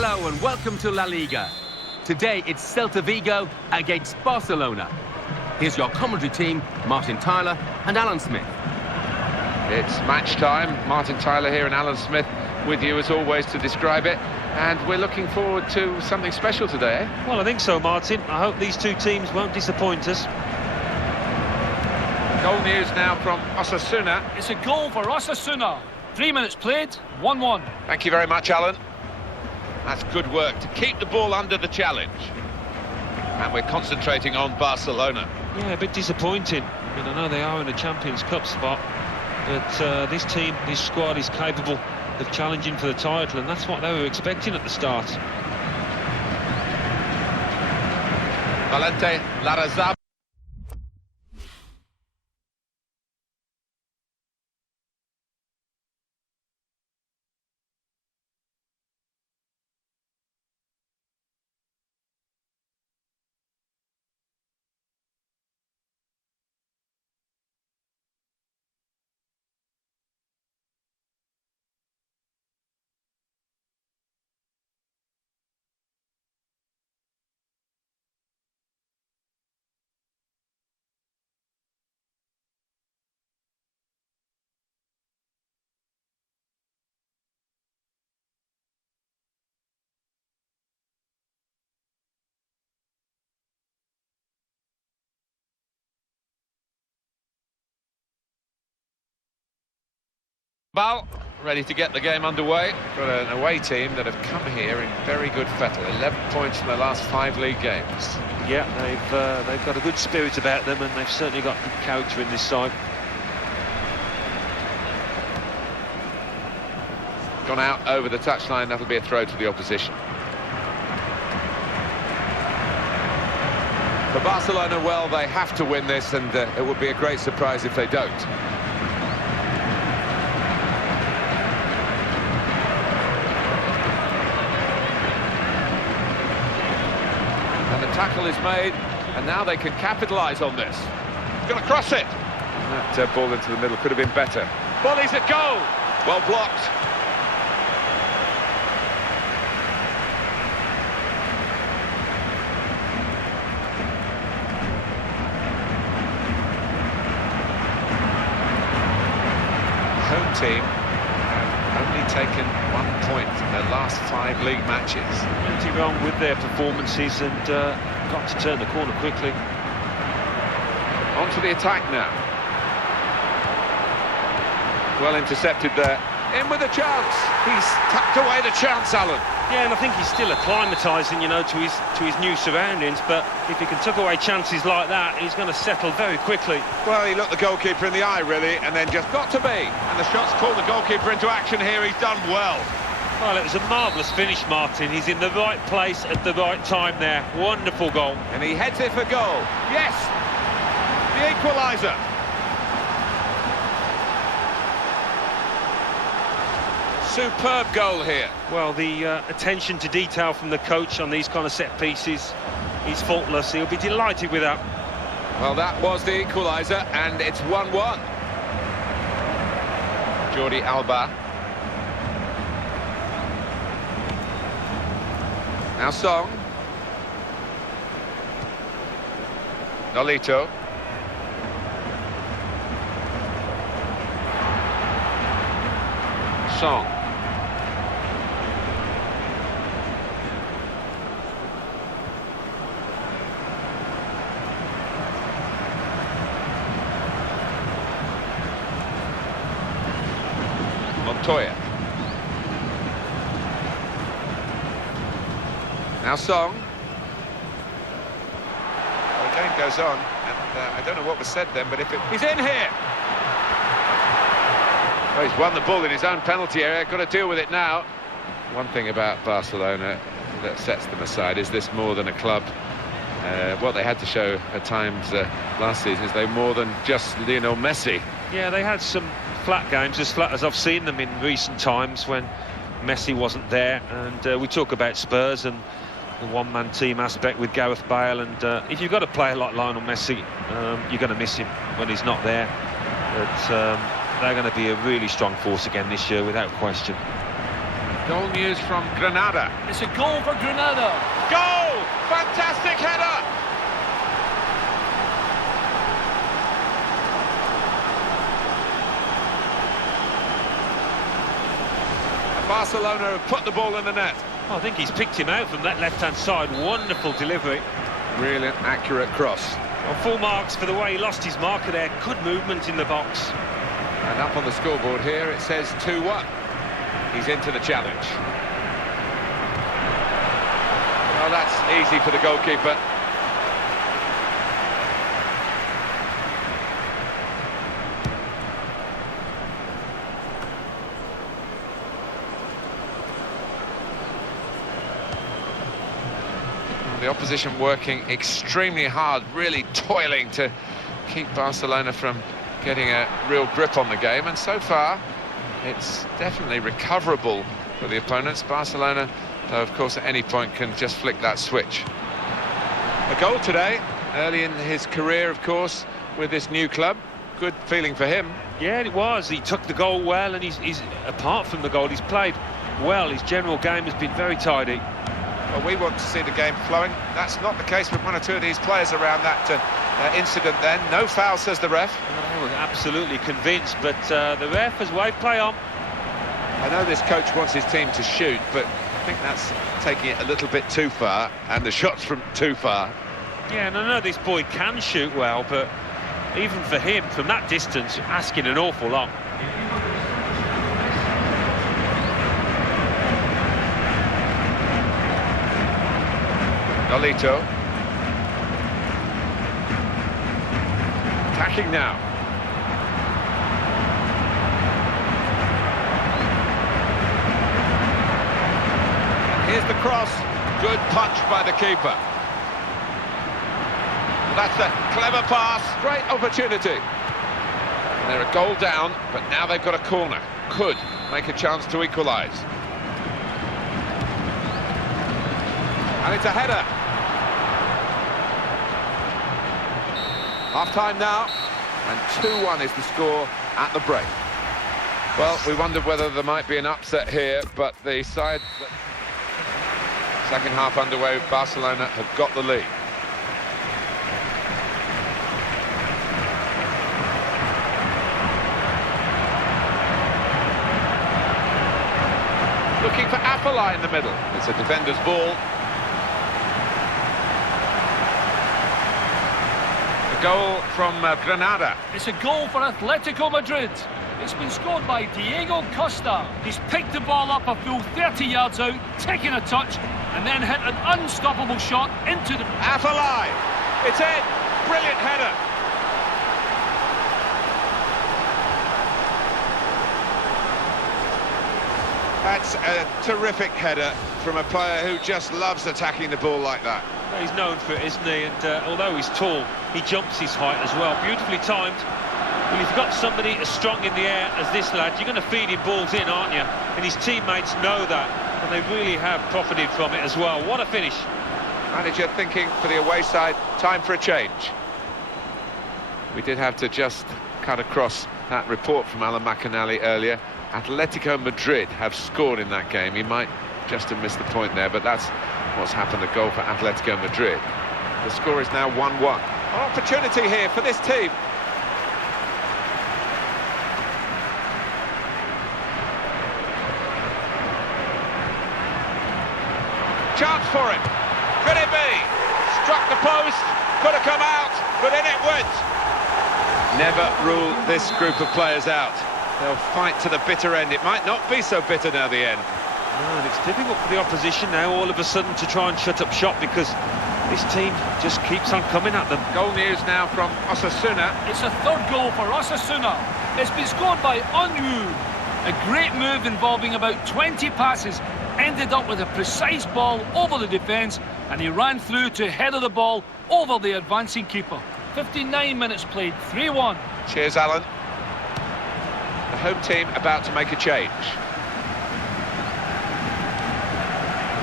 Hello and welcome to La Liga. Today it's Celta Vigo against Barcelona. Here's your commentary team, Martin Tyler and Alan Smith. It's match time. Martin Tyler here and Alan Smith with you as always to describe it. And we're looking forward to something special today, eh? Well, I think so, Martin. I hope these two teams won't disappoint us. Goal news now from Osasuna. It's a goal for Osasuna. 3 minutes played, 1-1. Thank you very much, Alan. That's good work to keep the ball under the challenge. And we're concentrating on Barcelona. Yeah, a bit disappointing. I mean, I know they are in a Champions Cup spot, but this team, this squad is capable of challenging for the title, and that's what they were expecting at the start. Valente Larrazab. Ball, ready to get the game underway. Got an away team that have come here in very good fettle. 11 points in their last 5 league games. Yeah, they've got a good spirit about them, and they've certainly got good character in this side. Gone out over the touchline, that'll be a throw to the opposition. For Barcelona, well, they have to win this, and it would be a great surprise if they don't. And the tackle is made, and now they can capitalise on this. Going to cross it. And that ball into the middle could have been better. Volley's at goal. Well blocked. Home team have only taken 1 point in their last 5 league matches. Plenty wrong with their performances, and got to turn the corner quickly. On to the attack now. Well intercepted there. In with a chance. He's tucked away the chance, Alan. Yeah, and I think he's still acclimatising, you know, to his new surroundings. But if he can tuck away chances like that, he's going to settle very quickly. Well, he looked the goalkeeper in the eye, really, and then just got to be. And the shot's called the goalkeeper into action here. He's done well. Well, it was a marvellous finish, Martin. He's in the right place at the right time there. Wonderful goal. And he heads it for goal. Yes! The equaliser. Superb goal here. Well, the attention to detail from the coach on these kind of set pieces is faultless. He'll be delighted with that. Well, that was the equaliser, and it's 1-1. Jordi Alba. Now Song. Nolito. Song. Montoya. Now Song. Well, the game goes on, and I don't know what was said then, but if it... He's in here! Well, he's won the ball in his own penalty area, got to deal with it now. One thing about Barcelona that sets them aside is this more than a club. What they had to show at times last season is they're more than just Lionel Messi. Yeah, they had some flat games, as flat as I've seen them in recent times when Messi wasn't there. And we talk about Spurs and the one-man team aspect with Gareth Bale, and if you've got a player like Lionel Messi, you're going to miss him when he's not there. But they're going to be a really strong force again this year, without question. Goal news from Granada. It's a goal for Granada. Goal! Fantastic header! Barcelona have put the ball in the net. Oh, I think he's picked him out from that left-hand side. Wonderful delivery. Really accurate cross. Well, full marks for the way he lost his marker there. Good movement in the box. And up on the scoreboard here it says 2-1. He's into the challenge. Well, that's easy for the goalkeeper. The opposition working extremely hard, really toiling to keep Barcelona from getting a real grip on the game, and so far it's definitely recoverable for the opponents. Barcelona, though, of course, at any point can just flick that switch. A goal today, early in his career, of course, with this new club. Good feeling for him. Yeah, it was. He took the goal well, and he's apart from the goal, he's played well. His general game has been very tidy. Well, we want to see the game flowing. That's not the case with one or two of these players around that incident then. No foul, says the ref. I was absolutely convinced, but the ref has waved play on. I know this coach wants his team to shoot, but I think that's taking it a little bit too far, and the shot's from too far. Yeah, and I know this boy can shoot well, but even for him, from that distance, you're asking an awful lot. Nolito. Attacking now. Here's the cross. Good punch by the keeper. That's a clever pass. Great opportunity. They're a goal down, but now they've got a corner. Could make a chance to equalise. And it's a header. Half-time now, and 2-1 is the score at the break. Well, we wondered whether there might be an upset here, but the side... Second half underway, Barcelona have got the lead. Looking for Afellay in the middle. It's a defender's ball. Goal from Granada. It's a goal for Atletico Madrid. It's been scored by Diego Costa. He's picked the ball up a full 30 yards out, taken a touch, and then hit an unstoppable shot into the... Afellay! It's in! Brilliant header! That's a terrific header from a player who just loves attacking the ball like that. He's known for it, isn't he? And although he's tall, he jumps his height as well. Beautifully timed. Well, if you've got somebody as strong in the air as this lad, you're going to feed him balls in, aren't you? And his teammates know that, and they really have profited from it as well. What a finish. Manager thinking for the away side, time for a change. We did have to just cut across that report from Alan McAnally earlier. Atletico Madrid have scored in that game. He might just have missed the point there, but that's what's happened, the goal for Atletico Madrid. The score is now 1-1. An opportunity here for this team. Chance for him. Could it be? Struck the post, could have come out, but in it went. Never rule this group of players out. They'll fight to the bitter end. It might not be so bitter now, the end. No, and it's difficult for the opposition now all of a sudden to try and shut up shop, because this team just keeps on coming at them. Goal news now from Osasuna. It's a third goal for Osasuna. It's been scored by Onyu. A great move involving about 20 passes, ended up with a precise ball over the defence, and he ran through to header the ball over the advancing keeper. 59 minutes played, 3-1. Cheers, Alan. The home team about to make a change.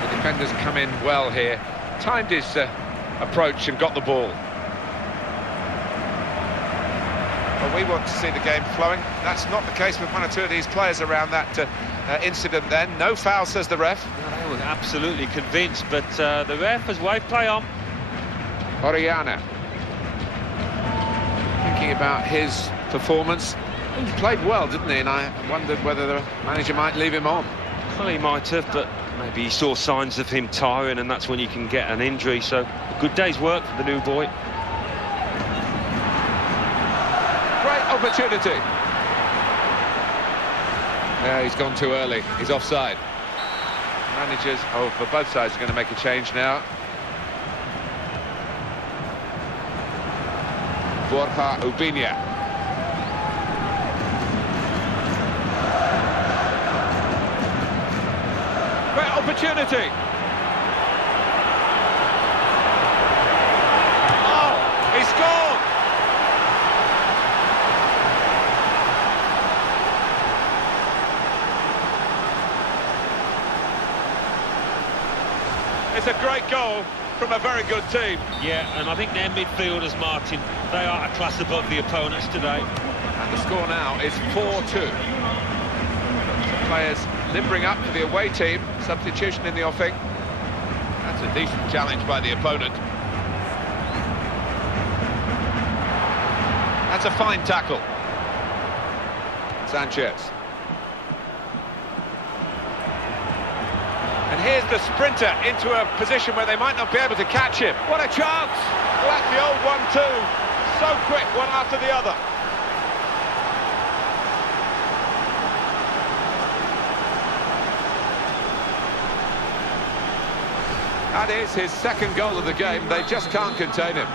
The defenders come in well here. Timed his approach and got the ball. Well, we want to see the game flowing. That's not the case with one or two of these players around that incident then. No foul, says the ref. I was absolutely convinced, but the ref has waved play on. Orellana. Thinking about his performance. He played well, didn't he? And I wondered whether the manager might leave him on. Well, he might have, but maybe he saw signs of him tiring, and that's when you can get an injury. So, a good day's work for the new boy. Great opportunity. Yeah, he's gone too early. He's offside. Managers, for both sides, are going to make a change now. Borja Ubiña. Great opportunity. Oh, he scored! It's a great goal from a very good team. Yeah, and I think their midfielders, Martin, they are a class above the opponents today. And the score now is 4-2. Players limbering up for the away team. Substitution in the offing. That's a decent challenge by the opponent. That's a fine tackle. Sanchez. And here's the sprinter into a position where they might not be able to catch him. What a chance! Well, that's the old 1-2. So quick, one after the other. That is his second goal of the game. They just can't contain him.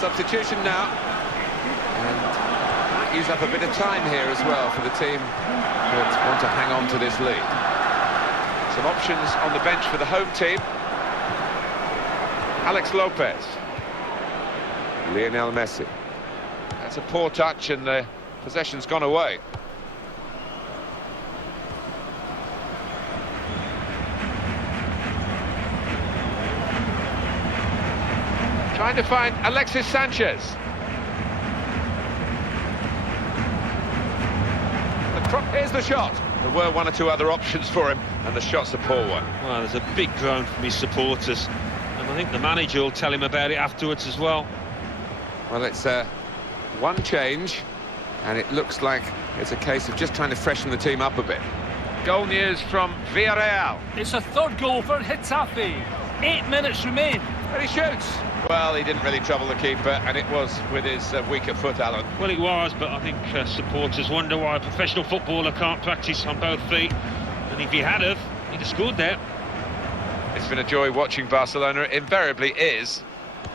Substitution now. And might use up a bit of time here as well for the team that want to hang on to this lead. Some options on the bench for the home team. Alex Lopez. Lionel Messi. That's a poor touch and the possession's gone away. Trying to find Alexis Sanchez. Here's the shot. There were one or two other options for him, and the shot's a poor one. Well, there's a big groan from his supporters, and I think the manager will tell him about it afterwards as well. Well, it's one change, and it looks like it's a case of just trying to freshen the team up a bit. Goal news from Villarreal. It's a third goal for Getafe. 8 minutes remain. And he shoots. Well, he didn't really trouble the keeper, and it was with his weaker foot, Alan. Well, it was, but I think supporters wonder why a professional footballer can't practice on both feet. And if he had have, he'd have scored there. It's been a joy watching Barcelona. It invariably is.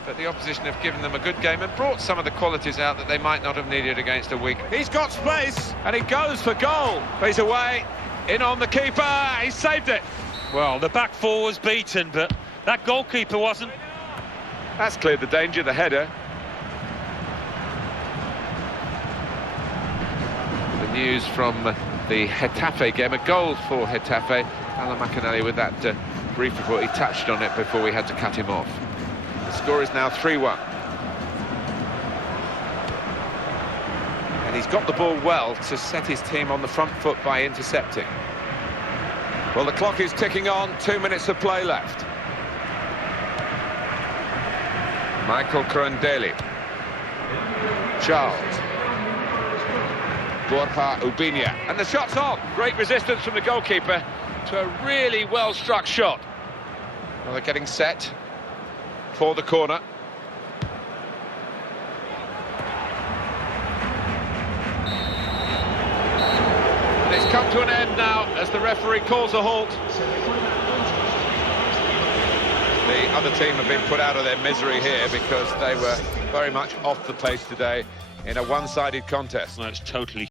But the opposition have given them a good game and brought some of the qualities out that they might not have needed against a weak. He's got space, and he goes for goal. But he's away, in on the keeper. He saved it. Well, the back four was beaten, but that goalkeeper wasn't. That's cleared the danger, the header. The news from the Getafe game, a goal for Getafe. Alan McAnally with that brief report. He touched on it before we had to cut him off. The score is now 3-1. And he's got the ball well to set his team on the front foot by intercepting. Well, the clock is ticking on, 2 minutes of play left. Michael Crondelli. Charles. Borja Ubiña. And the shot's on. Great resistance from the goalkeeper to a really well-struck shot. Well, they're getting set for the corner. And it's come to an end now as the referee calls a halt. The other team have been put out of their misery here because they were very much off the pace today in a one-sided contest. Well, it's totally